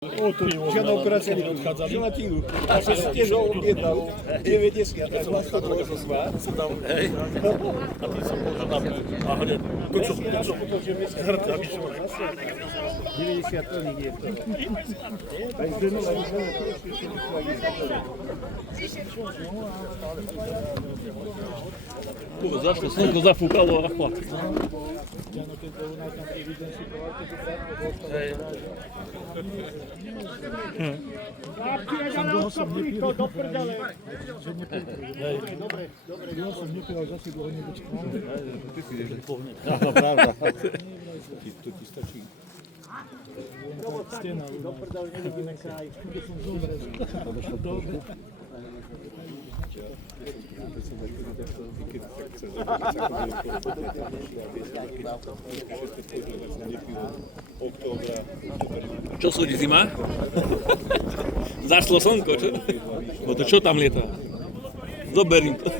Žiadna operácia neodchádzali. Želatínu. A som si tiež objednal 90. A som tam... Hej. A ty som bol tam... A hneď... Kočo. Hrta, vyšlo. 90 plný je to. Aj z Denova vyšlo. Zašlo slnko, zafúkalo a chlap. Hej. Som dlho som nepil. Dlho som nepil, ale zase dlho nedočkal. Ty si ideš pohne. Áno, pravda. To ti stačí. Stena. Do prdele nevidíme kraj. Kde som zomrel. Dobre. Čo súdi zima? Zašlo slnko, čo? No to čo tam lieta? Zoberím to.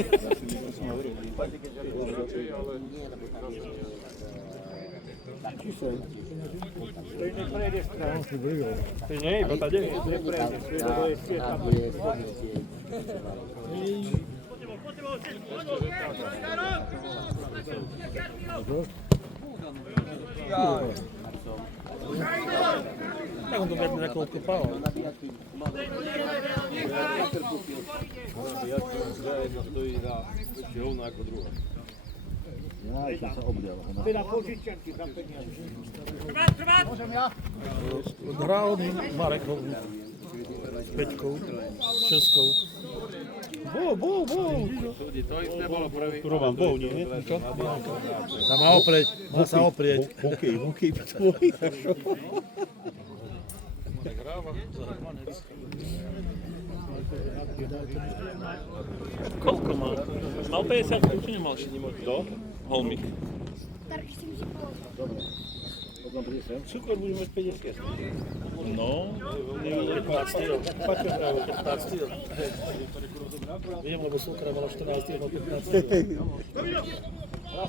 Neprejdeš stranu. Nie, iba tady neprejdeš. To je sviet tam. Tak on to vedne ako odkopal. Jedna stojí na hovno ako druhá. Ja, to sa obdial. Teda požičanky za peniaze. Môžem ja? Hrá on Marek s Peťkou, Českou. Bol. To isté bolo prvý. Roman, bol, nie? Čo? Sa má oprieť. Hokej. Koľko mal? Mal 50, či nemal? Kto? Holmík. Cukor bude mať 50. No, 15 stýl. Viem, lebo Sokra mala 14 stýl, 15 stýl.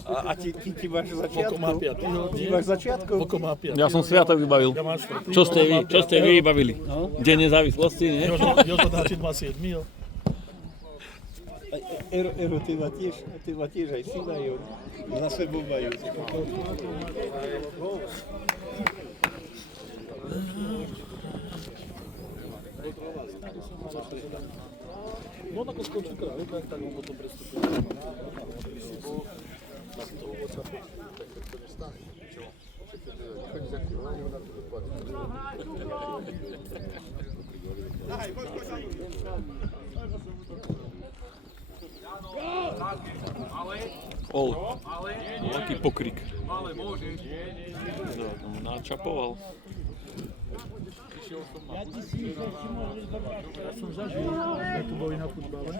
A ty máš začiatku? Voko má 5. Ty máš začiatku? Voko má 5. Ja som sviatok vybavil. Ja mám 4. Čo ste vy vybavili? Deň nezávislosti, nie? Jožo Dáčin má 7. Ero, ty ma tiež aj si majú. Za sebou majú. No tako skočí kraj, tak on potom prestupuje. Na to ovoca, tak to nestane. Čo? Chodí za kilovanie, ona to dopadne. Ol. Taký pokrik. Načapoval. Ja som zažil, sme tu boli na futbale,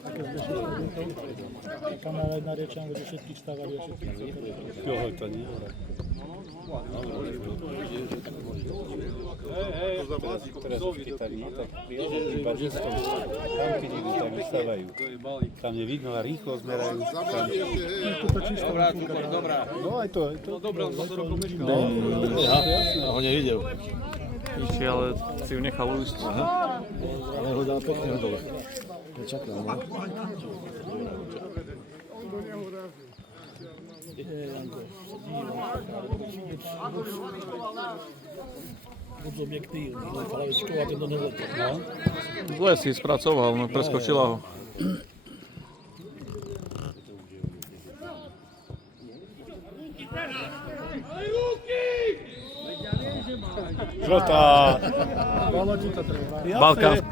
také sme kamarát na Riečan, kde všetkých stávali a všetkých zakladali. Joho, to nie. Teraz už keď tak má, tak prijazdí badžestom. Tam, keď idú, tam vystávajú. Tam je vidno a rýchlo zmerajú. Dobrá. No aj to. Dobrá, on to robil meškal. Ja ho nevidel. Išiel, ale si ju nechal ujsť. Ale ho dal pekne dole. Nečakal, no? Moc objektívny, Falavičkov a ten do nevoľko. Zle si spracoval, no preskočila ho. Žltá!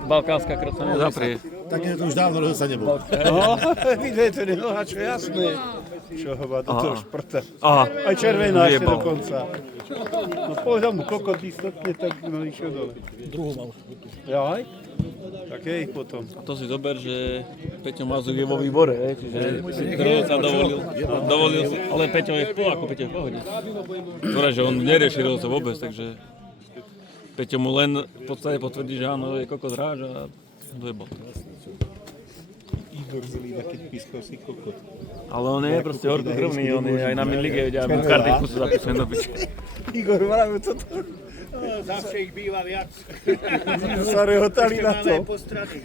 Balkánska krv sa nezaprie. Tak je to už dávno, že sa nebol. No, vidíte, to je noha, čo jasné. Čo ho má do toho šprta. Aj červená ešte dokonca. No povedal mu, kokot istotne, tak no išiel dole. Druhú mal. Jaj? Tak jej potom. A to si zober, že Peťo Mazuk je vo výbore, čiže si sa dovolil si, ale Peťo je v pohode. Zora, že on nerieši rozhodca vôbec, takže Peťo mu len v podstate potvrdí, že áno, je kokot hráč a dojebal. Igor Zelína, keď pískal si kokot. Ale on je proste horkokrvný, on je aj na minlige, a mu kartičku sa zapísuje do piče. Igor, vravel, co to? Zawsze ich býva viac. Sa rehotali na Máme to. postrady.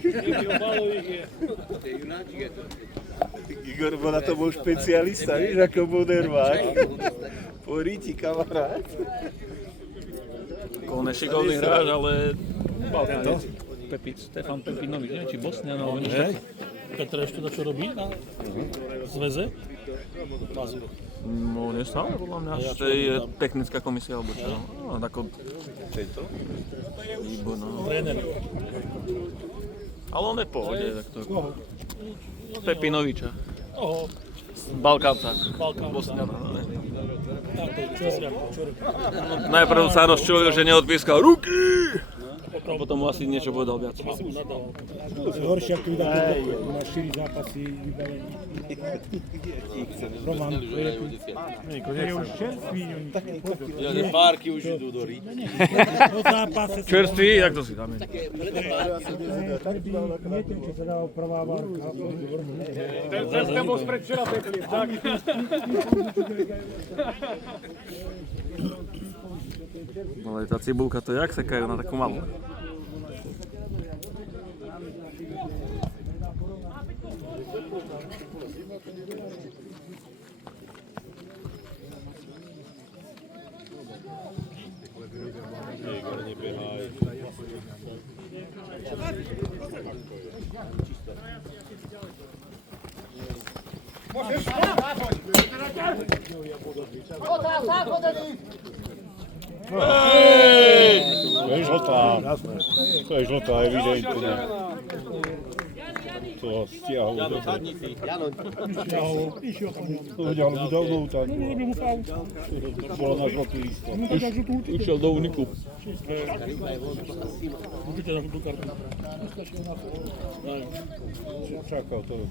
Igor bol na to bol špecialista, víš, ako bol nervák. Poríti, kamarát. On je šikovný hráč, ale Balkánec. Stefan Pepinovič, neviem, či Bosnian, alebo niečo také. Petr ešte to čo robí na zveze? No, nestále, podľa mňa, že to je technická komisia, alebo čo. No, ako... Výborná. Tréner. Ale on je v pohode, tak to... Pepinoviča. Oho, Balkánca. Balkánca. Bosniana. No, tak to je Cezriak, čo robí? najprv sa rozčulil, že neodpískal ruky! A potom mu asi niečo povedal viac. Horšie ako vydá podľa, má 4 zápasy vybavení. Roman, to je už čerstvý. Párky už idú do rí. Po zápase sa Čerstvý, jak to si dáme? taký neviem, čo sa dá prvá várka. Ten bol spred včera, Petr, tak? Ale tá cibulka to jak sekajú na takú malú? To je žltá. To je žltá, evidentne. To stiahol. To udial mu dávno tam. Bolo na žltý list. Išiel do úniku. Vidíte na tú kartu. Čakal to.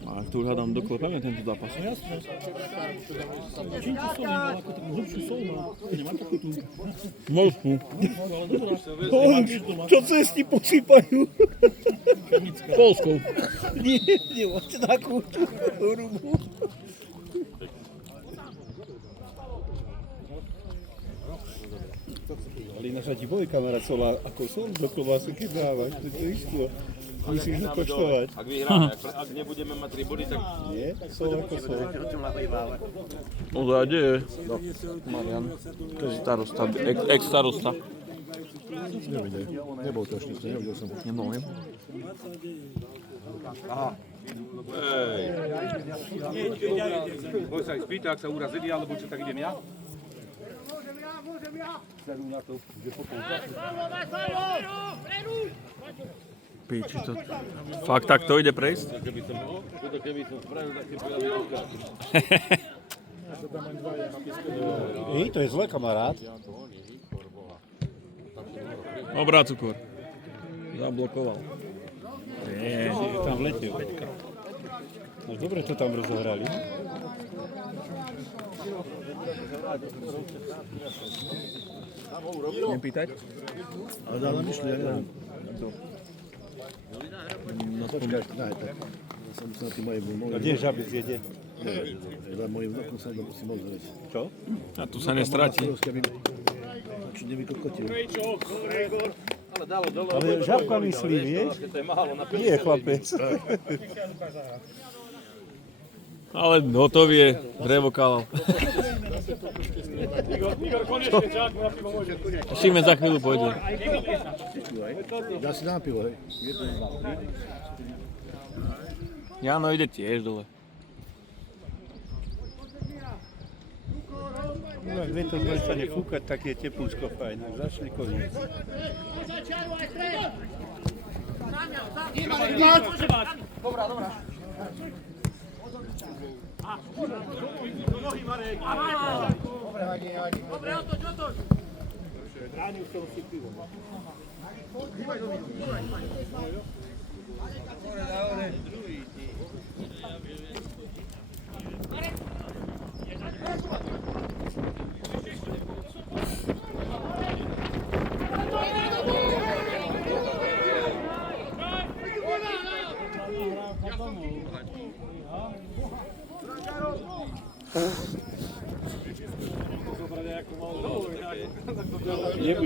A tu hľadám doklepeme tento zápas. Jasne. Čím tu sol nemal ako takú hlbšiu sol má? Nemá takú tú. Morsku. Ale dobrá. Čo cesti posypajú? Chemická. Polskou. Nie, máte takú rubu. Ale naša ti povie kamarát Sola, ako sol do klobásy, keď dávaš, to je to isto. Musíš ho počtovať. Ak vyhráme, ak nebudeme mať 3 body, tak Nie? Sol ako sol. Ozade je Marian. To je starosta, ex-starosta. Nebol to ešte, nevidel som. Nebol. Boj sa ich spýta, ak sa urazili, alebo čo, tak idem ja? Píči to. Fakt tak to ide prejsť? Keby som spravil taký pojavý okaz. To je zle, kamarát. Dobrá, cukor. Zablokoval. Je tam v lete. No dobre to tam rozohrali. Idem pýtať? Ale dá nám išli, ja neviem. No počkaj, daj tak. Ja som sa na tým mojim A kde žabec jede? za mojim vnukom sa musím ozrieť. Čo? A tu sa nestratí. Či nevykokotil. Ale žabka myslí, vieš? Nie, chlapec. Ale hotový je, drevo kalal. Šimec za chvíľu pôjde. Dá si dám pivo, hej. Jano ide tiež dole. No, ak vietor prestane fúkať, tak je teplúčko fajn. Začali koniec.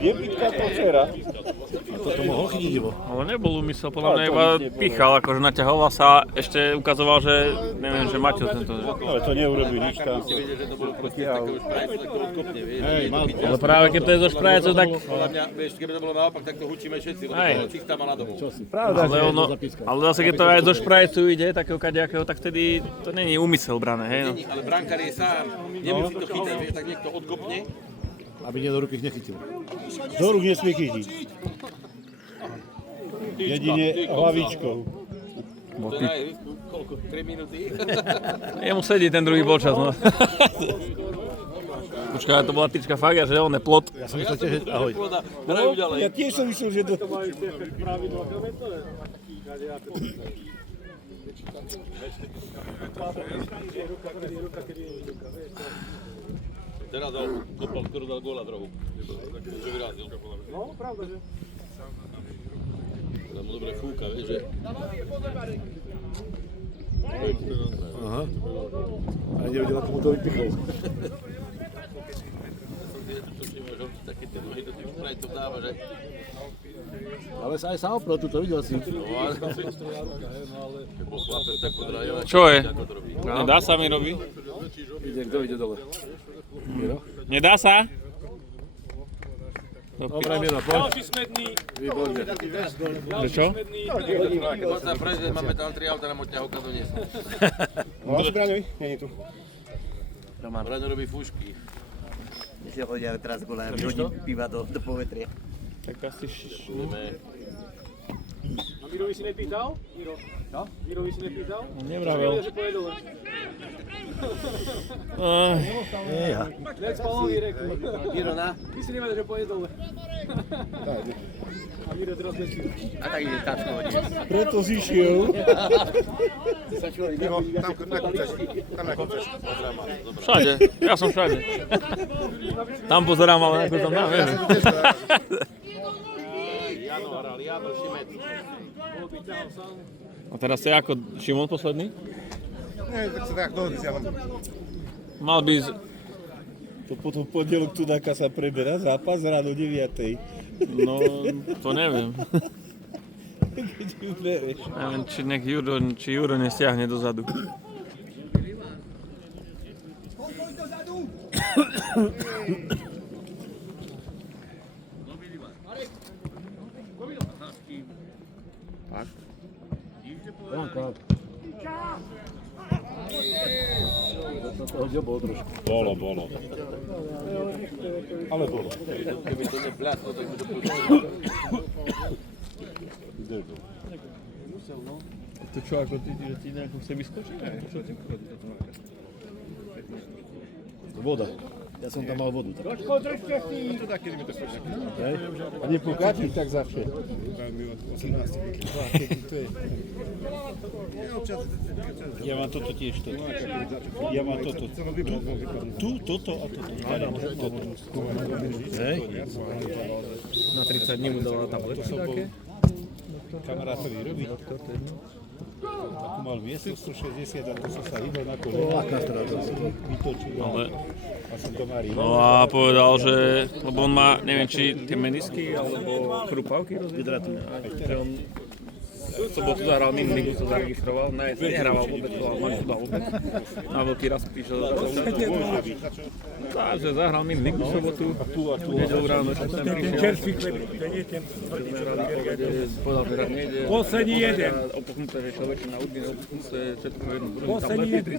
Nepitka to včera. Toto mohol chytiť, Ivo. Ale nebol úmysel, podľa mňa iba pichal, akože naťahoval sa, ešte ukazoval, že neviem, že Maťo tento. Ale to neurobí nič tam. Hej, mal Ale práve keď to je zo šprajcu, tak... Podľa mňa, vieš, keby to bolo naopak, tak to hučíme všetci, lebo Hej. toho chichta má na domu. Ale zase keď to aj zo šprajcu ide, takého kadejakého, tak vtedy to není úmysel brané, hej? No. Ale brankár je sám, nemusí to chytať, vieš, tak niekto odkopne. aby nie do ruky nechytil. Do rúk nesmie chytiť. Jedine hlavičkou. To daj, koľko, 3 minúty? Jemu sedí ten druhý počas, no. Počkaj, to bola tyčka fakt, že on je plot. Ja som myslel tiež, že ahoj. Hrajú ďalej. Ja tiež som myslel, že to... Teraz dal kopal, ktorú dal góla trochu. Čo vyrazil. No, pravda, že? Tam mu dobre fúka, vieš, že? Aha. A nevedel, ako mu to vypichol. Také tie nohy do tých sprajtov dáva, že? Ale sa aj sa oprel, tu to videl si. No, ale... Bol chlapec tak podrajovať. Čo je? Ako to robí. Nedá sa mi robiť? Kto ide dole? Nedá sa? Dobre, Miro, poď. Výborne. Prečo? Poď sa prezrieť, máme tam 3 auta na moťahovka doniesť. Máš Braňoj? Nie je tu. Braňo robí fúšky. My si chodia teraz gole, hodím piva do povetria. Tak asi... A Mirovi si nepýtal? Miro? Čo? Mirovi si nepýtal? Nevravel. Že pôjde dole. Ja. Nech spalovi reku. Miro na? Ty si nevedel, že pôjde dole. A Miro teraz letí. A tak ide tačko hodí. Preto zišiel. Všade, ja som všade. Tam pozerám, ale ako tam dám, vieš. Jano hral, Jano Šimec. A teraz je ako Šimon posledný? Nie, tak sa tak dohodli s Janom. Mal by... To potom pondelok tu sa preberá zápas ráno 9:00. No, to neviem. Bereš. Neviem, či Juro nestiahne dozadu. Bolo. Ale bolo. Keby to nepľaslo, tak by to pôjde. To čo, ako ty, že ti nejako chce vyskočiť? Voda. Ja som tam mal vodu. Tak. A nepokáči tak zavše. Ja mám toto tiež. Ja mám toto. Tu, toto a toto. Hej. Na 30 dní mu dala tabletky také. Kamarátovi robiť. Takú mal miesto 160 a to som sa hýbal na kolena. Vytočil. A som to mal No a povedal, že, lebo on má, neviem, či tie menisky alebo chrupavky rozviedratú. Že on v sobotu zahral minulý, sa zaregistroval, nehrával vôbec, ale mal iba vôbec. Na veľký raz píšel za to. Takže zahral minulý v sobotu, nedelu ráno, čo sem prišiel. Čerstvý chleb, to nie je ten. Povedal, že rád nejde. Poslední jeden. Opoknuté, že človeče na údne, opoknuté všetko jedno. Poslední jeden.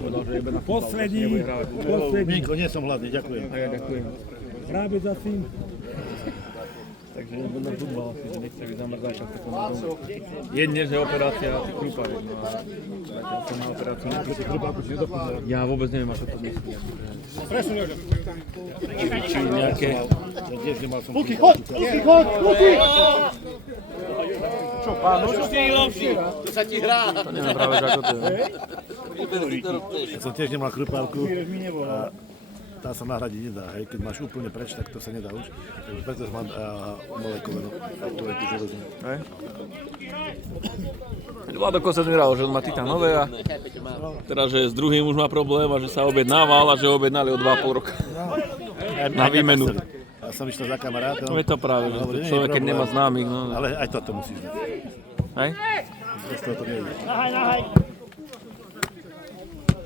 Povedal, že jebe na futbal. Poslední. Nebude hrávať futbal. Minko, nie som hladný, ďakujem. A ja ďakujem. Práve za tým. Takže nebude na futbal, že nechce byť zamrzáčak v takom domu. Jedne, že operácia tých krúpavek, no a zatiaľ som na operáciu. Ja vôbec neviem, ako to myslí. Či nejaké... Tiež nemal som To sa ti hrá. To neviem práve, že ako to je. Ja som tiež nemal krupávku a tá sa nahradiť nedá, hej. Keď máš úplne preč, tak to sa nedá už. Takže preto mám malé koleno, to je tu železné. Vlado Kosec mi rával, že on má titanové a teraz, že s druhým už má problém a že sa objednával a že ho objednali o 2,5 roka. Na výmenu. Ja som išiel za kamarátom. No je to práve, že Hovorí, to nie je človek, keď problém. nemá známych, no. Ale aj toto musíš dať. Hej? Bez toho to nejde.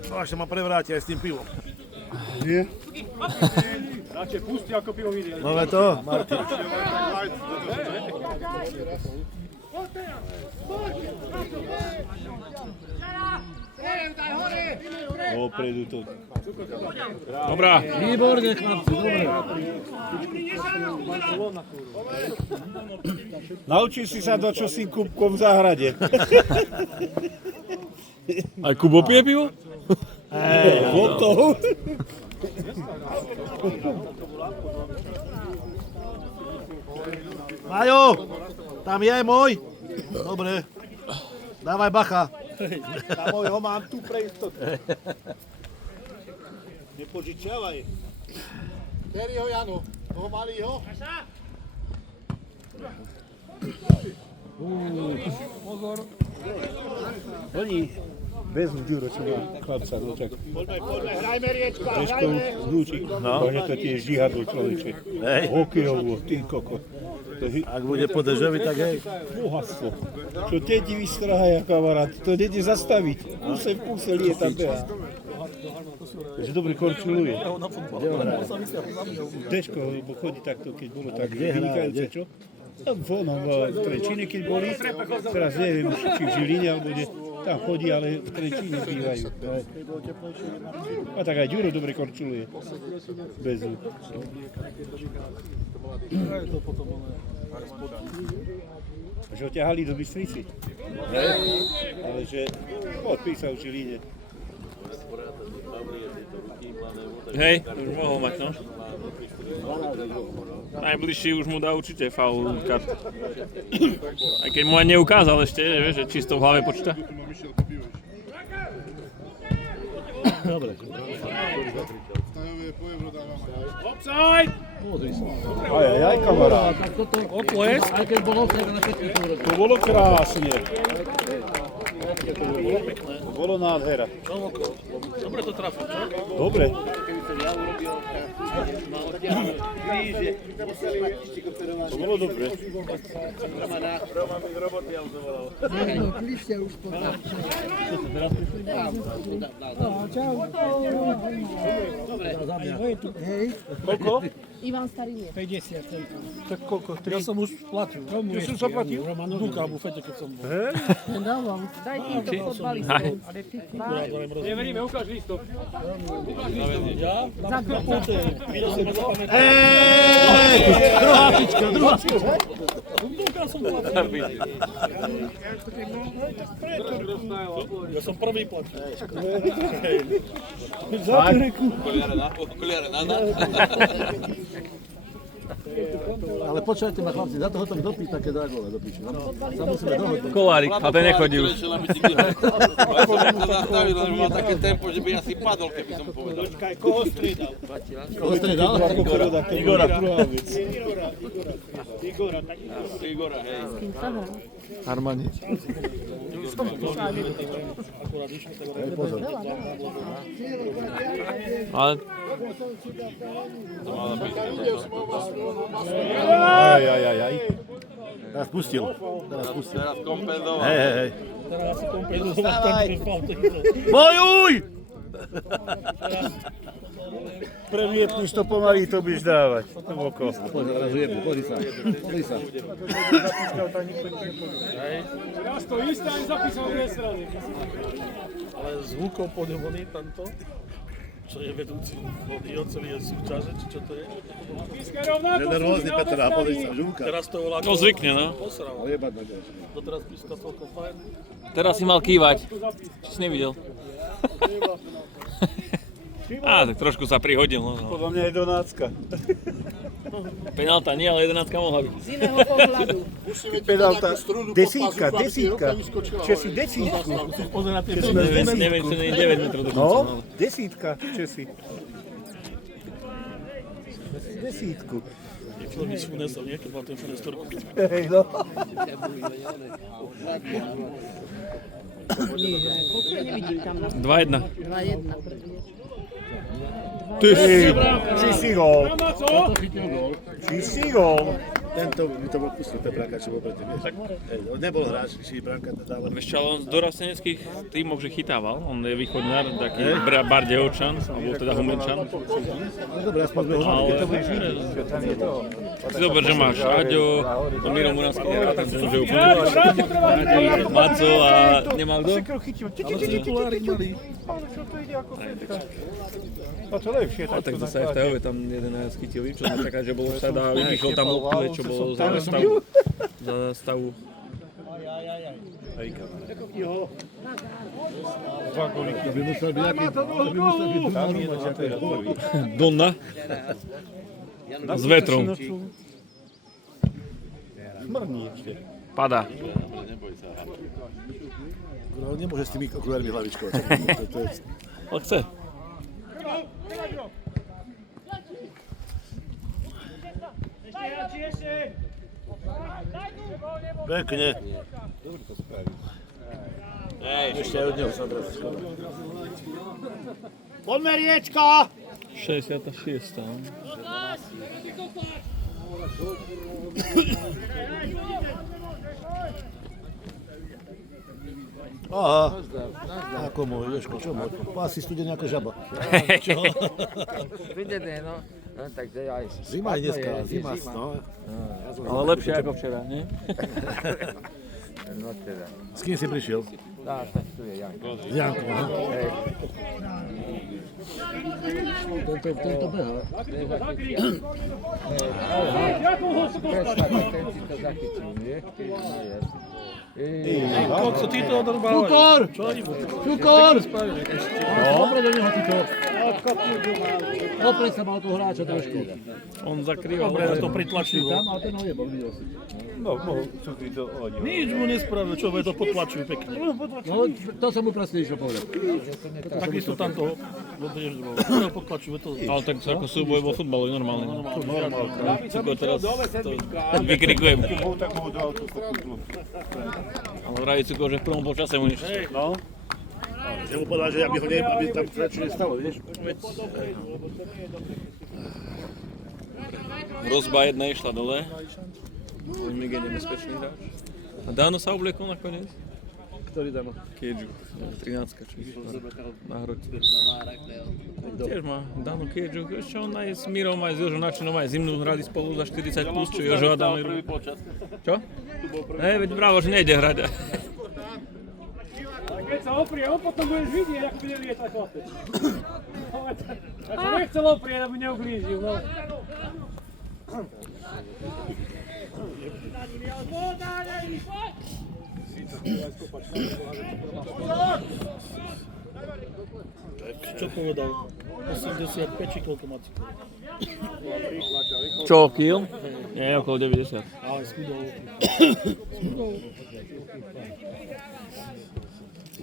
No, ešte ma prevráti aj s tým pivom. Nie? Radšej pusti, ako pivo videli. No to, Martin. Opredu to. Dobrá. Výborne, chlapci, dobre. Naučil si sa to, čo si Kubkom v záhrade. Aj Kubo pije pivo? Botov. Majo, tam je môj. Dobre. Dávaj bacha. Na môjho mám tu pre istotu. Nepožičiavaj. Keriho Jano, toho malýho. Oni vezmu Ďuro, čo má chlapca. No tak. Poďme, hrajme riečka, Treškou zlúči. No. To je tiež žihadlo človeče. Hej. Hokejovo, ty koko. To je Ak bude po dežovi, tak hej. bohatstvo. Čo deti vystrahaja, kamarát, to deti zastaviť. Kúse v kúse lieta beha. Takže dobre korčuluje. Deško, lebo chodí takto, keď bolo tak vynikajúce, čo? Tam vonom v Trenčíne, keď boli, teraz neviem, či v Žiline, alebo kde, tam chodí, ale v Trenčíne bývajú. A tak aj Ďuro dobre korčuluje. Bez zub. Že ho ťahali do Bystrici. Ale že podpísal v Žiline. Hej, už mohol mať, no. Najbližší už mu dá určite faul kartu. Aj keď mu aj neukázal ešte, že čisto v hlave počíta. Offside! Aj, kamarát. Otles. To bolo krásne. To bolo nádhera. Dobre to trafil, čo? Dobre. To bolo dobre. Koľko? Ivan Starý nie. 50 centov. Tak koľko? Ja som už platil. Ty si sa platil? Duka v bufete, keď som bol. Daj týmto fotbalistom. Ale ty Neveríme, ukáž lístok. Druhá pička, druhá pička. Ja som prvý platil. Okuliare na. Ale počujete ma, chlapci, za toho tam dopí také dragové do piči. Sa musíme dohodnúť. Kolárik, a ten nechodí už. Ja som mu to zastavil, lebo mal také tempo, že by asi padol, keby som povedal. Koho striedal? Igora, druhá vec. Igora, hej. Armani. Pozor. Ale Aj. Teraz pustil. Teraz kompenzoval. Hej. Teraz si kompenzoval ten faul. Bojuj! Premietneš to pomaly, to budeš dávať. Oko. Pozri sa. Raz to isté aj zapísal dve strany. Ale zvukov poňovaný tamto, čo je vedúci od Jocovej súťaže, či čo to je. Píska rovnako. Nervózny Peter, a pozri sa, žumka. Teraz to volá... no zvykne, no. Posral. Ale jebať na ďalšie. To teraz píska celkom fajn. Teraz si mal kývať. Či si nevidel? Á, tak trošku sa prihodil, no. Podľa mňa je donácka. Penálta nie, ale 11 mohla byť. z iného pohľadu. Penálta, desítka. Česi desítku. Neviem, čo nie je 9 metrov dokonca. No, desítka, Česi. Desítku. Filmy si unesol, nie? Keď mal ten finestorku. Hej, no. Nevidím tam na 2-1. 2-1 prvý. Ty si gól. Čistý gól. Tento by to bol pustil, ten brankáč, čo bol predtým, vieš. On nebol hráč, či brankáč dával. Vieš čo, on z dorasteneckých tímov, že chytával, on je východňar, taký Bardejovčan, alebo teda Humenčan. Dobre, aspoň sme ho mali. Si dober, že máš Aďo, to Miro Muranský hrá, tam som že úplne Maco a nemal kto? Ale si titulárik malý. A to lepšie. Ale tak zase aj v THV tam jeden najviac chytil, čo sme čakali, že bol všade a vypichol tam loptu, čo bolo za stavu. Dva golíky. To by musel byť nejaký... Donna. S vetrom. Smrní ešte. Padá. No, nemôže s tými okulármi hlavičkovať. Ale chce. Pekne. Ešte aj od neho som teraz skoro. Poďme Riečka! 66. Aha, ako môj, Jožko, čo môj? Pásy studený ako žaba. Čo? Vidíte, no. No, takže aj... Zima je dneska, zima, no. Ale lepšie ako včera, nie? No teda. S kým si prišiel? Tak tu je Janko. S Jankom, aha. Tento beha. Predstavte, ten si to zachytil, nie? Koľko ty to odrbávaš? Cukor! Čo oni budú? Cukor! Dobre do neho ty to. Opäť sa mal toho hráča trošku. On zakrýval. Dobre, to pritlačil. Tam, ale ten ho jebol, videl si. No, mohol cukriť do oňa. Nič mu nespravil, čo to potlačujú pekne. No, to som mu presne išiel povedať. Takisto tam to potlačujú. Ale tak ako súboj vo futbalu je normálne. Cukor teraz to vykrikujem. Tak mohol do autu stopnúť. Ale vraví Cukor, že v prvom počase mu niečo. No. Že mu povedal, že aby ho ne, aby tam prečo nestalo, vieš? Rozba jedna išla dole. Miguel je nebezpečný hráč. A Dano sa obliekol nakoniec? Ktorý Dano? Kejdžu, 13, či na hrote. Tiež má Dano Kejdžu, ešte on aj s Mírom, aj s Jožom Načinom, aj zimnú hrali spolu za 40 plus, čo Jožo a Dano. Čo? Veď bravo, že nejde hrať. Keď sa oprie, on potom budeš vidieť, ako bude lietať chlapec. A čo nechcel oprieť, aby neublížil, no. Čo povedal? 85 či koľko má cykl? Čo, kill? Nie, okolo 90. Ale schudol.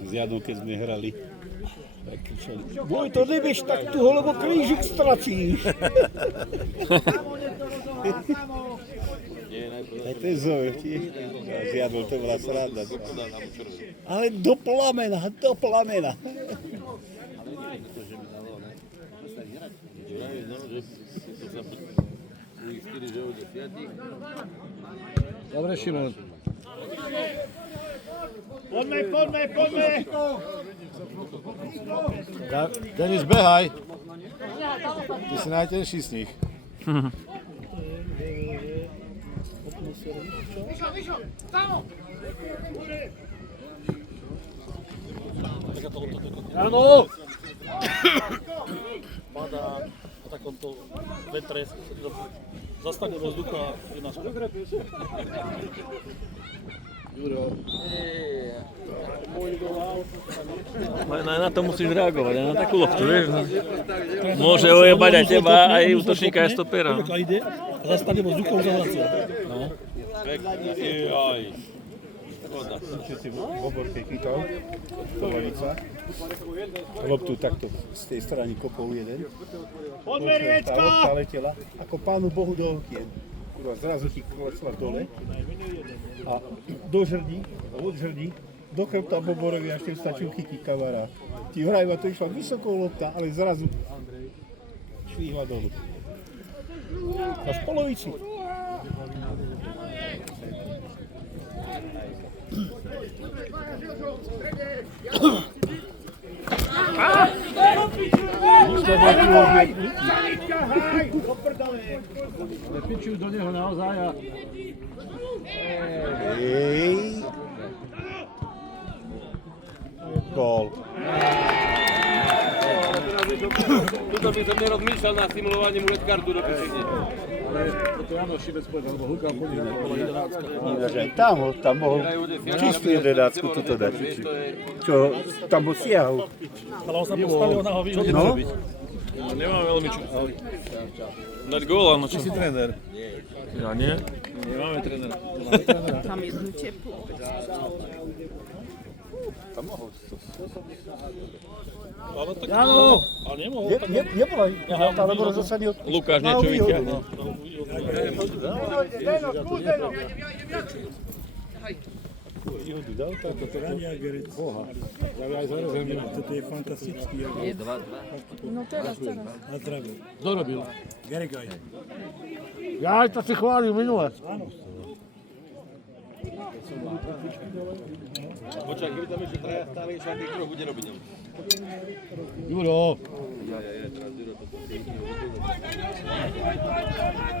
Zjadol, keď sme hrali. Tak kričali, Boj, to nevieš tak tuho, lebo krížik stracíš. A to je Zoe, tiež zjadol, to bola sranda. Ale do plamena, do plamena. Dobre, Šimon. Poďme. Denis, behaj. Ty si najtenší z nich. Áno! Padá na takomto vetre, zastane do vzduchu a je na skôr. Juro. Na to musíš reagovať, aj na takú loptu, vieš. Môže ojebať aj teba, aj útočníka, aj stopera. A ide a zastane vo vzduchu a zavracia. No. Všetci v oborke chytal, to lavica. Loptu takto z tej strany kopol jeden. Poďme Riečka! Lopta letela ako pánu Bohu do okien. Kurva, zrazu ti klesla dole a do žrdí, od žrdí, do chrbta Boborovi až te stačil chytiť kamarát. Ti vrajva to išla vysokou lopta, ale zrazu švihla dolu. Až polovici. Pičujú do neho naozaj a... Ej. Gól. Tuto by som nerozmýšľal na simulovanie mu red kartu do pičine. Toto Jano Šibec povedal, lebo Huka podľa mňa bola 11. Ináč aj tam mohol čistú 11 tuto dať. Čo tam bol siahol. Ale on sa postavil na ho výhodu. No, Nemám veľmi čo. Dať góla, no čo? Si tréner. Ja nie. Nemáme trénera. Tam jednu teplú. Ale tak... Jano! Ale nemohol. nebola, alebo rozhodne od... Lukáš niečo vyťahne. Výhodu dal, tak to rania Gerec. Boha. Toto je fantastický. Je 2-2. No teraz. Na zdravie. Kto robil? Gerek aj. Ja to si chválil minule. Počkaj, keby tam ešte traja stáli, všakých troch bude robiť. Juro.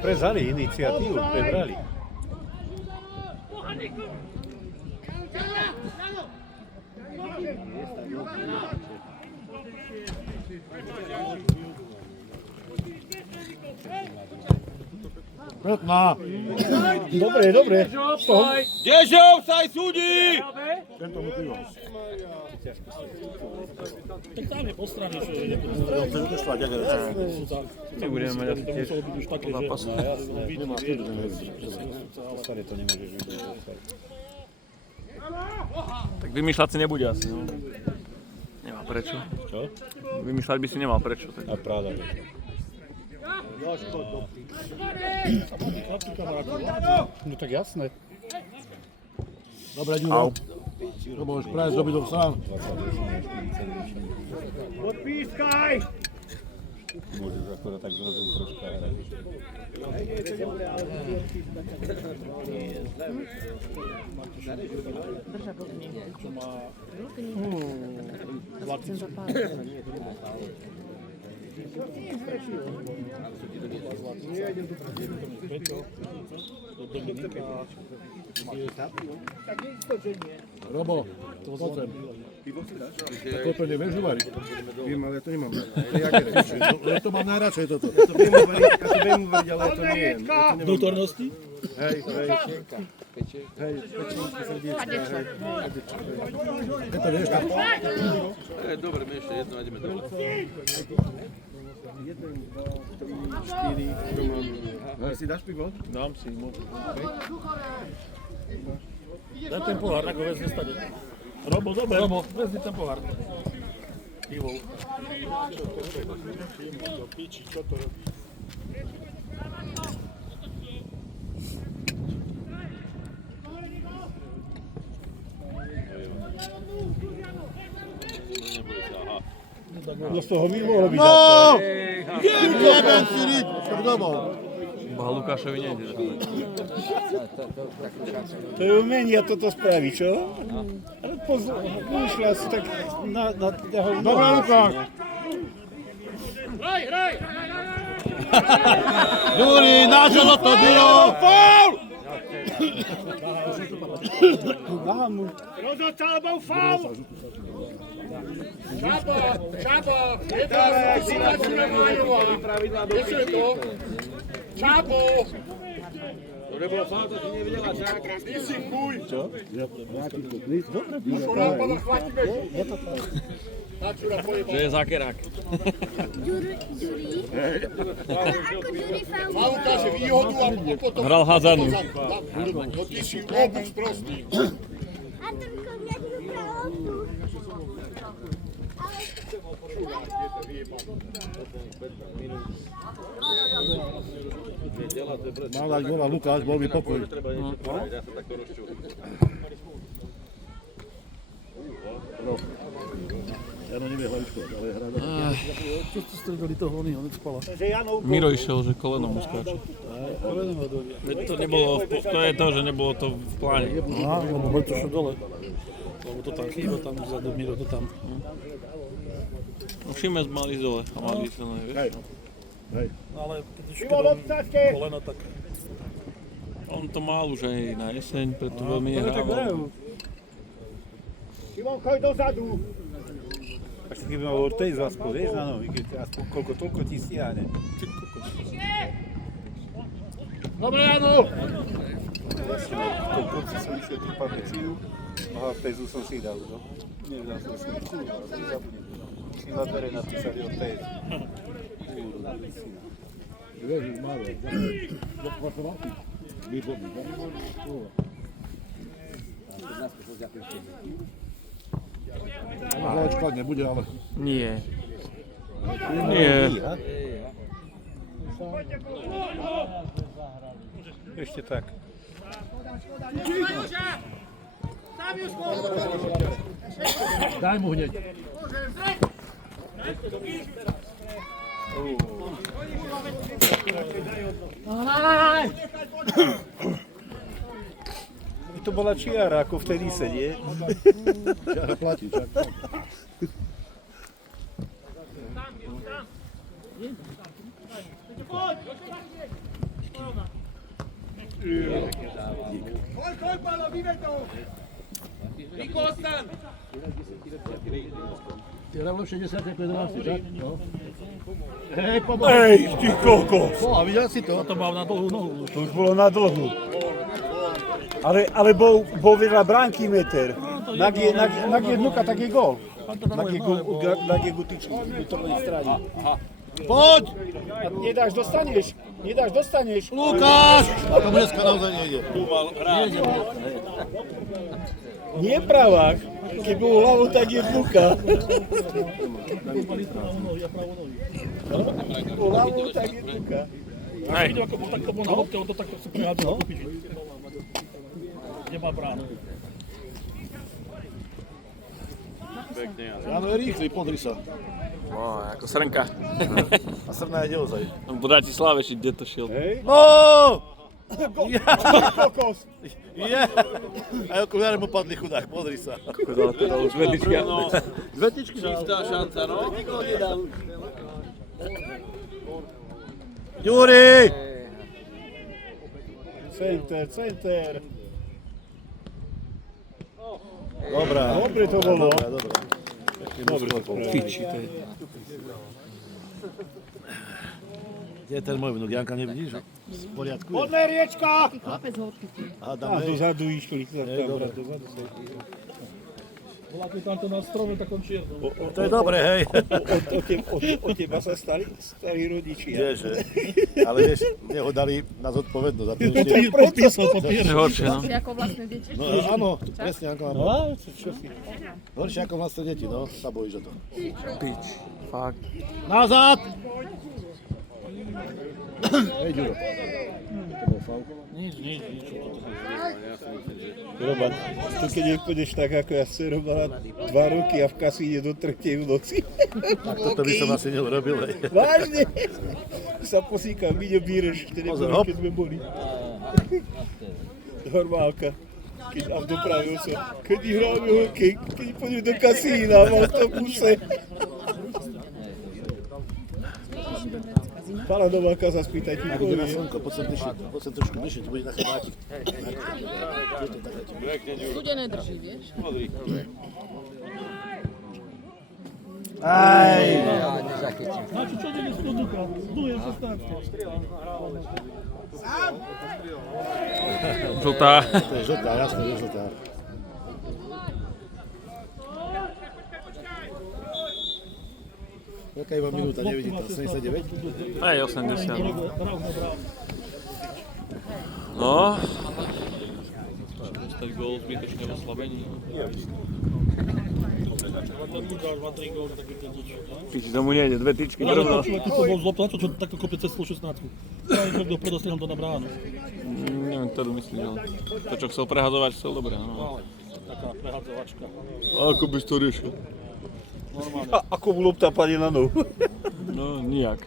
Prezali iniciatívu, prebrali. Pekná. Dobre. Kdeže offside súdi? Tak tam je po strane, že je to Nebudeme mať asi tiež už také, zápas. Staré to nemôžeš vidieť. Tak vymýšľať si nebude asi, no. Nemá prečo. Čo? Vymýšľať by si nemal prečo. Tak. A práda. No tak jasné. Dobre, Juro. To môžeš prejsť do bydov sám. Odpískaj! Môžeš akorát tak zrozumiť troška. Robo, poďme. Tak kopenie vieš uvariť? Viem, ale to nemám. To je jagerec. Ja to mám najradšej toto. Ja to viem uvariť, ale to nie je. vnútornosti. Hej. Pečenky, srdiečka, hej. Keď to vieš, tak... Dobre, my ešte jedno nájdeme dole. 1, 2, 3, 4, to mám. Si dáš pivo? Dám si, môžem. Daj ten pohár, ako vezme stade. Robo, dobre. Robo, vezmi ten pohár. Pivo. Čo to robí? No z toho by mohlo byť. No! Jeben si riť! Čo kto bol? Boha Lukášovi nejde. To je umenie toto spraví, čo? Ale pomýšľa si tak na toho... Dobre, Lukáš! Juri, na čelo to bylo! Faul! Mámu. Rozhodca alebo faul! Čapo! Je to situáciu nemájová. Ešte je to? Čapo! To nebolo faul, to si nevidela, čak. Ty si chuj! Čo? Dobre, lápada chvatíme. Že je zákerák. Faul kaže výhodu a potom... Hral hádzanú. No ty si obuč prostý. Mal dať gola Lukáš, bol by pokoj. Jano nevie hlavičkovať, ale hrá na Čo ste stredali toho oného, on spala. Miro išiel, že kolenom mu skáče. Veď to nebolo, to je to, že nebolo to v pláne. Aha, lebo bol to šlo dole. Lebo to tam chýba, tam vzadu, Miro to tam. No Šimec mal ísť dole a mal ísť silné, vieš. Hej. No ale keď išlo koleno, tak... On to mal už aj na jeseň, preto veľmi nehrával. Šimon, choď dozadu! Až keby mal Ortez aspoň, vieš, na nohy, keď aspoň koľko toľko ti stiahne. Dobre, Jano! V tom konci som išiel tým pamäciu, a Ortezu som si dal, no. Nedal som si zabudnem. Si na dvere napísali Ortez. Vieš, málo. Dopočoval si? Výborný, ne? Hlavičkovať nebude, ale... Nie. Nie. Ešte tak. Daj mu hneď. To bola čiara, ako v tenise, nie? Čiara platí, čak. Ty hral lepšie 10 ako 11, čak? No. Hej, pomoc! Ej, ty kokos! No, a videl si to? To mal na dlhú nohu. To už bolo na dlhu. Ale bol vedľa bránky meter. Nak je dnuka, tak je gól. Nak je gutičný, by to boli strani. Poď! A nedáš, dostaneš. Lukáš! A to dneska naozaj nejde. Nie pravák. Keď bol hlavu, tak je dnuka. Bol hlavu, tak je dnuka. Hej. Videl, ako bol takto na lopte, on to takto sa prihádzal do piči. Nemá bránu. Áno, je rýchly, podri sa. No, ako srnka. A srna ide ozaj. V Bratislave, či kde to šiel. No! Kokos. Je! Aj ako viare mu padli chudák, podri sa. Dve tyčky dal. Čistá šanca, no. Ďuri! Center. Dobrá. Dobre to bolo. Dobre to bolo. Piči, to je. Kde je ten môj vnúk? Janka nevidíš? V poriadku je. Podle riečka! Chlapec horky. Aha, A dáme. dozadu išli. dobre. Bola tu tamto na strome takom čiernom. To je dobre, hej. Od teba sa starí rodičia. Kdeže. Ale vieš, mne ho dali na zodpovednosť. A to už nie... Podpísal papier. Horšie, no. Si ako vlastné deti. No áno, presne, Janka má. No, čo si? Horšie ako vlastné deti, no. Sa bojíš o to. Pič. Fakt. Nazad! Hej, Ďuro. To bol faul. Nič. Roman, tu keď nepôjdeš tak ako ja s dcerou mala 2 roky a v kasíne do 3. v noci. Tak toto by som asi neurobil, hej. Vážne? Sa posíkam, Miňo Bíreš, vtedy Pozor, boli, hop. keď sme boli. Normálka. Keď a dopravil som, keď hráme hokej, keď pôjdem do kasína v autobuse. Pána Nováka sa spýtaj, ti Tak ide na povie. slnko, poď sem dyšiť. Poď sem trošku dyšiť, to bude na chrbátik. Studené drží, vieš? Aj! Znači, čo ide z podnuka? Zduje sa stávka. Žltá. To je žltá, jasne, je žltá. Jaká iba minúta, nevidím to, 79? Aj 80. No. Dostať gól zbytočne v oslabení. Piči, tomu nejde, 2 tyčky rovno. Ty to bol zlop, čo takto kopie cez 16. Práve tak do predostrieľom to na bránu. Neviem, kto to myslí, ale to, čo chcel prehadzovať, chcel dobre. No. Taká prehádzovačka. Ako byš to riešil? Ako mu lopta padne na nohu. No, nijak.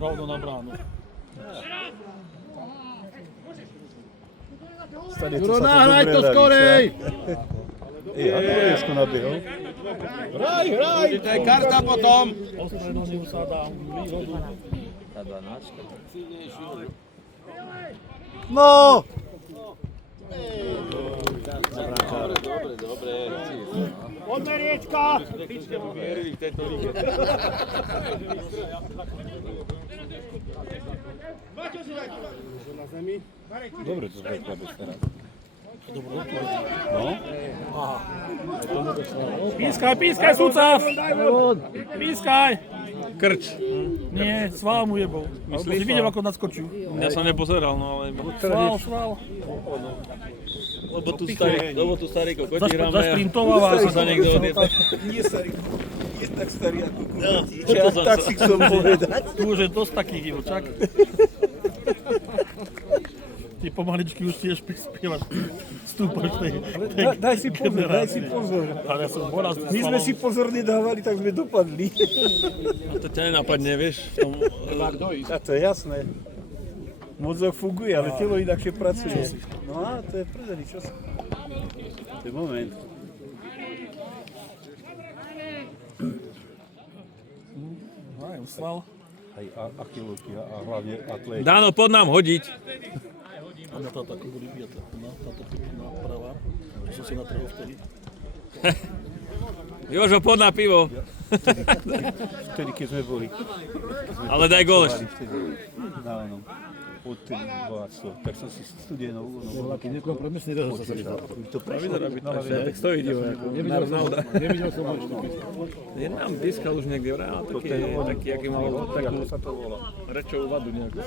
Rovno na bránu. Juro, nahraj to skorej! Ako Ježko nabehol? Hraj! To je karta potom! Ospravedlňujú sa, dám výhodu. No! Poďme, Riečka! Dobre to zbekla bez teraz. Pískaj, sudca! Pískaj! Krč. Nie, sval mu jebol. Myslíš? Si videl, ako nadskočil. Ja som nepozeral, no ale... Sval. Lebo tu starý kokoti hráme. Zašprintoval a Sa niekto odjede. Nie starý, nie tak starý ako kokoti. Tak si chcem povedať. tu už je dosť takých divočák. Ty pomaličky už tiež spievaš. Stúpaš tej Daj si pozor. Ale ja som boraz. My sme si pozor nedávali, tak sme dopadli. A to ťa nenapadne, vieš, v tom... A to je jasné. Mozog funguje, ale telo inakšie pracuje. No a to je prdený, čo sa... To je moment. Sval. Aj achilovky a hlavne atléti. Dáno, pod nám hodiť. A na táto ako boli bijate. Táto na pravá. Som si natrhol vtedy. Jožo, pod na pivo. Vtedy, keď sme boli. Ale daj gól ešte. Dávno. Odtedy bohatstvo. Tak som si studenou... Taký nekompromisný rozhod sa stalo. To prešlo. Tak stojí divo. Nevidel som ho. Je nám pískal už niekde, taký, aký mal takú rečovú vadu nejakú.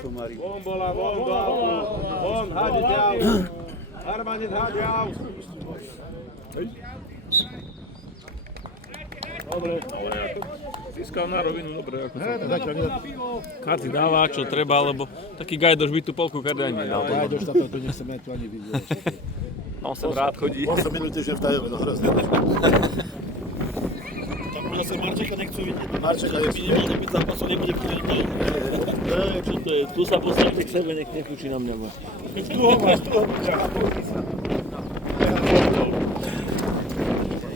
Von, hádi ďal! Armanec, hádi ďal! Dobre, pískal na rovinu, dobre. Karty dáva, čo treba, lebo taký Gajdoš by tú polku karty ani nedal. Gajdoš to nechceme tu ani vidieť. On sem rád chodí. 8 minút že v tajove, no hrozné. Tak zase Marčeka nechcú vidieť. Marčeka Keby nemal nebyť zápasu, nebude vidieť to. Čo to je? Tu sa postavte k sebe, nech nefúči na mňa.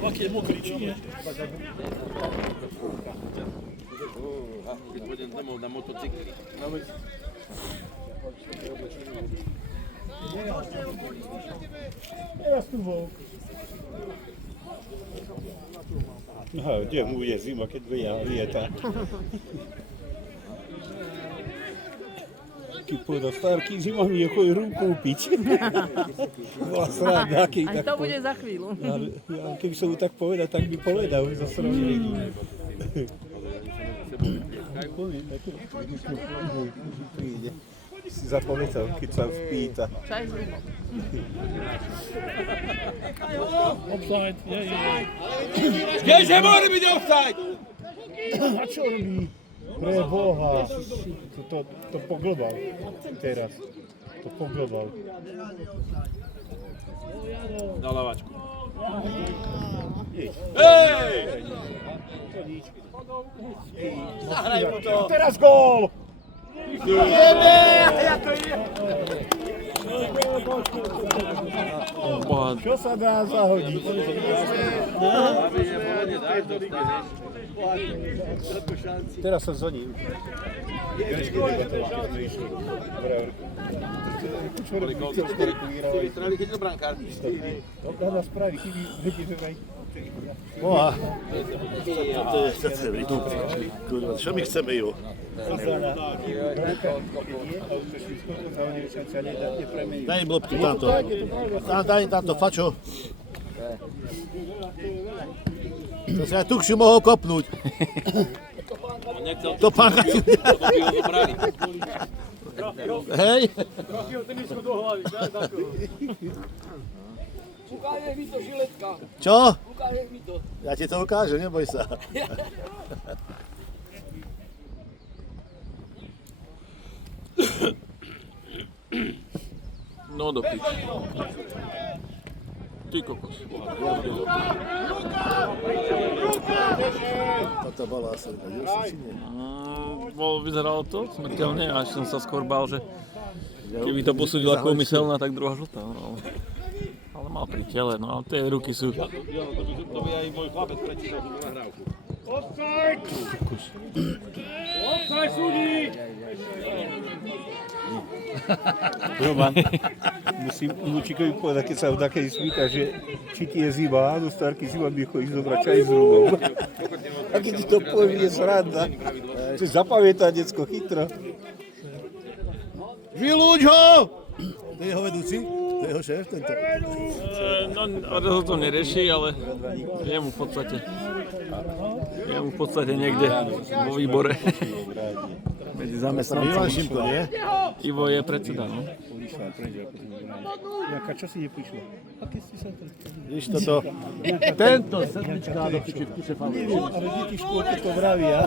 Aký je mokrý, či nie? Keď budem domov na motocykli. Aha, kde mu je zima, keď lieta. Keď povedal starky, zima mi je chuj rúm kúpiť. Bola sranda, keď Ani tak to bude za chvíľu. Ale keby som mu tak povedal, tak by povedal zo sranda. Príde. Si zapamätal, keď sa vpýta. Čaj s rumom. Offside, je. Kdeže môže byť offside? A čo robí? Pre Boha. To poglobal teraz. To poglobal. Na lavačku. Hej! Zahraj mu to! Teraz gól! Čo sa dá zahodiť? Teraz som zoním. Strali, keď je to brankár. Dá nás spraví, chyby, že aj... Boha. To je srdce vridu. Kurva, čo my chceme ju? Daj im loptu tamto. Daj im tamto, fačo. To sa aj tukšiu mohol kopnúť. To pánka si hej? Ukážeš mi to, žiletka. Čo? Ukážeš mi to. Ja ti to ukážem, neboj sa. No do piči. Ty kokos. Toto bola asi či nie? Vyzeralo to smrteľne, až som sa skôr bál, že keby to posúdil ako umyselná, tak druhá žltá. No. Ale mal pri tele, no ale tie ruky sú... To by aj môj chlapec prečítal tú nahrávku. Offside súdi! Roman, musím Lučíkovi povedať, keď sa ho takej spýta, že či ti je zima, áno, Starky, zima mi chodí zobrať čaj s rúbom. A keď ti to povie, je sranda. Že zapamätá decko chytro. Vylúď ho! To je jeho vedúci? To je jeho šéf tento? No, ho to nerieši, ale je mu v podstate niekde vo výbore. Medzi Ivan zamestnancami. Šimko, nie? Ivo je predseda, no. Jaká čo si neprišla? Víš toto? Tento sedmička do piči v kuse falu. Ale deti v škôlke to vravia.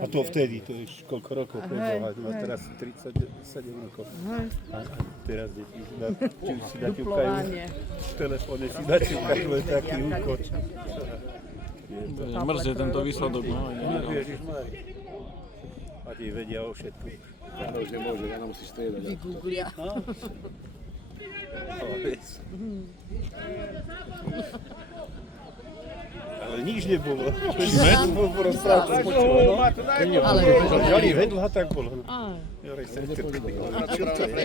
A to vtedy, to je koľko rokov preboha, má teraz 37 rokov. A teraz deti si daťukajú, v telefóne si daťukajú, len taký úkot. Mrzí tento výsledok, no. A tí vedia o všetku. Áno, že môže, ja musíš striedať. Vygooglia. Ale nič nebolo. Bol po rozprávku počúval, no. Žali vedľa, tak bolo.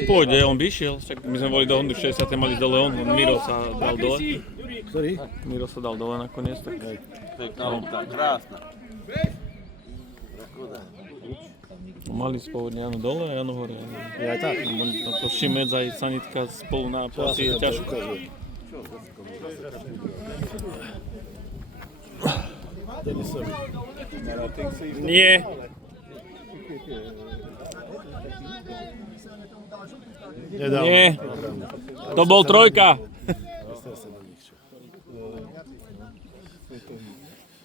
Pôjde, on by išiel, však my sme boli do Hondy v 60. mali dole on, Miro sa dal dole. Ktorý? Miro sa dal dole nakoniec, tak... Krásna. Mali spôvodne Jano dole a Jano hore. Ja aj tak. To Šimec aj Sanitka spolu na pláci je ťažko. Nie. Nie. To bol trojka.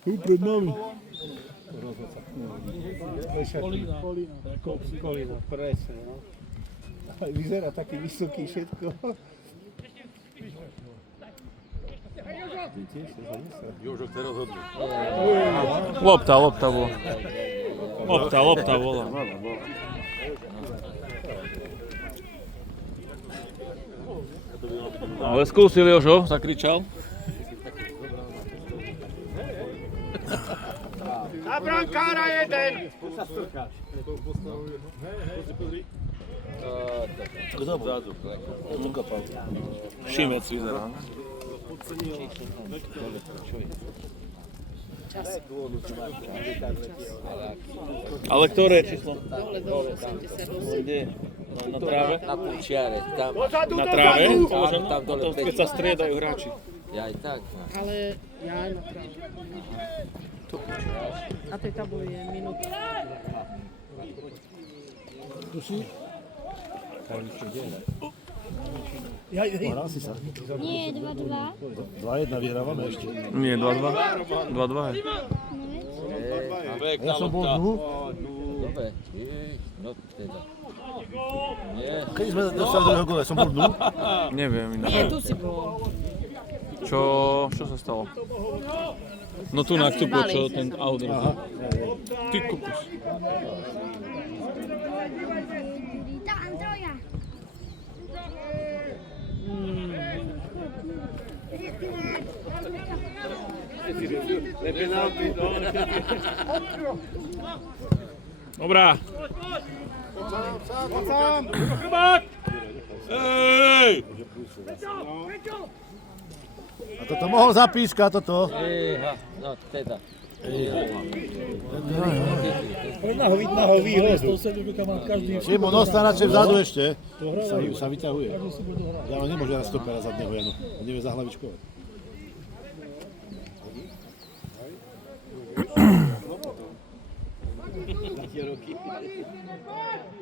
Pred nami. Kolína, presne, no. Vyzerá taký vysoký všetko. Jožo chce rozhodnúť. Lopta bola. Lopta bola. Ale skúsil Jožo, zakričal. Na brankára jeden! Kto bol? Dokopal. Šimec vyzerá. Ale ktoré číslo? Kde? Na tráve? Na púčiare, tam. Na tráve? Tam dole. Keď sa striedajú hráči. Ja aj tak. Ale ja aj na práve. Na tej tabuli je minúta. Hral si sa. Nie, 2-2. 2-1 vyhrávame ešte. Nie, 2-2. 2-2 je. Ja som bol dnu. Dobre. No teda. Nie. Keď sme dostali druhého góla, som bol dnu. Neviem inak. Nie, tu si bol. Čo sa stalo? No tu na ktupu, čo ten aut rozhodol. Ty kokos. Tam troja. Dobrá. Ej! A toto mohol zapískať, toto. No teda. Na ho výhodu. Šimon, ostá radšej vzadu ešte. Sa vyťahuje. Jano nemôže raz stopera zadného Jano. On nevie zahlavičkovať.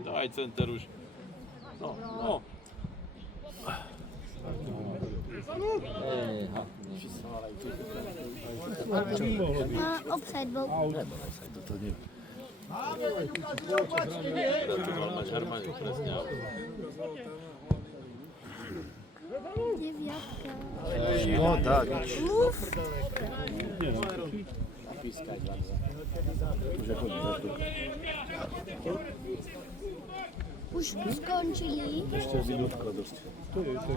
Daj center už. No. Offside bol. Toto nie. Máš Hermaniu, presne. Dziewiątka. Škoda, nič. Uf. Už skończyli. Ešte minútka dosť.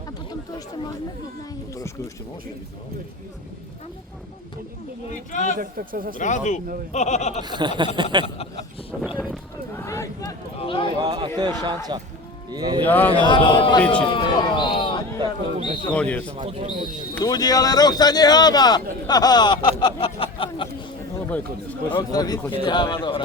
A potom to jeszcze można być na ihrisku. Trošku ešte môže byť. Tak sa zase Rádu! A to je šanca. Jáno, do piči. Koniec. Súdi, ale rok sa nehába! No, lebo je koniec. Rok sa vždycky nehába, dobrá.